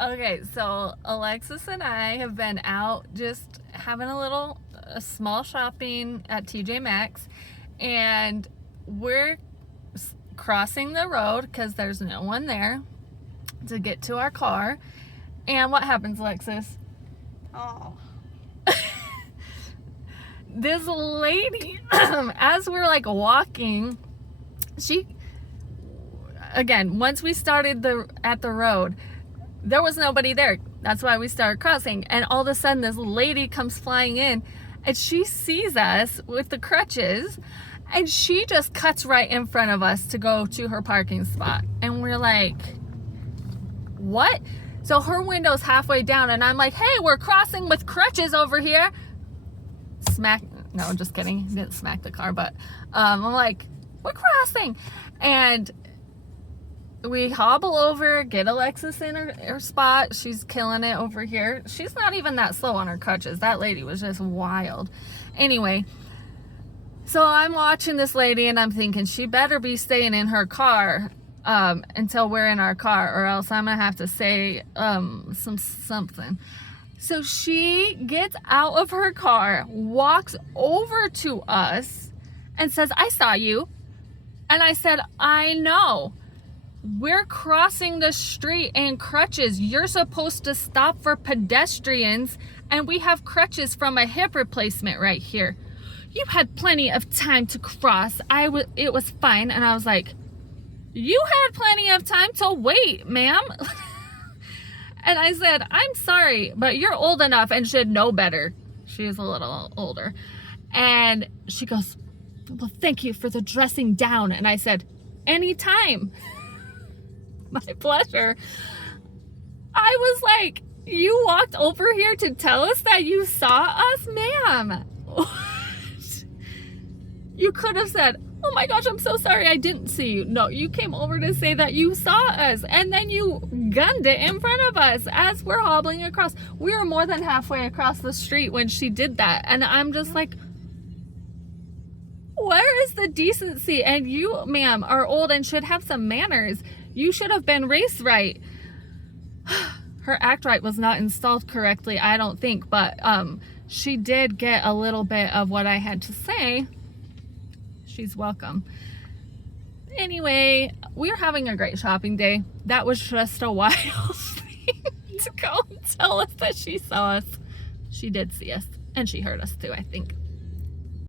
Okay, so Alexis and I have been out just having a small shopping at Tjmaxx, and we're crossing the road because there's no one there to get to our car. And what happens, Alexis? Oh. This lady, as we're like walking, once we started at the road, there was nobody there. That's why we started crossing. And all of a sudden, this lady comes flying in, and she sees us with the crutches, and she just cuts right in front of us to go to her parking spot. And we're like, what? So her window's halfway down, and I'm like, hey, we're crossing with crutches over here. No, just kidding. He didn't smack the car, but I'm like, we're crossing. And we hobble over, get Alexis in her spot. She's killing it over here. She's not even that slow on her crutches. That lady was just wild. Anyway, so I'm watching this lady, and I'm thinking she better be staying in her car until we're in our car, or else I'm gonna have to say something. So she gets out of her car, walks over to us, and says, I saw you. And I said, I know. We're crossing the street in crutches. You're supposed to stop for pedestrians, and we have crutches from a hip replacement right here. You had plenty of time to cross. It was fine. And I was like, you had plenty of time to wait, ma'am. And I said, I'm sorry, but you're old enough and should know better. She is a little older. And she goes, well, thank you for the dressing down. And I said, anytime. My pleasure. I was like, you walked over here to tell us that you saw us, ma'am. You could have said, oh my gosh, I'm so sorry I didn't see you. No, you came over to say that you saw us, and then you gunned it in front of us as we're hobbling across. We were more than halfway across the street when she did that, and I'm just like, where is the decency? And you, ma'am, are old and should have some manners. You should have been race right. Her act right was not installed correctly, I don't think, but she did get a little bit of what I had to say. She's welcome. Anyway, we're having a great shopping day. That was just a wild thing to go and tell us that she saw us. She did see us, and she heard us too, I think.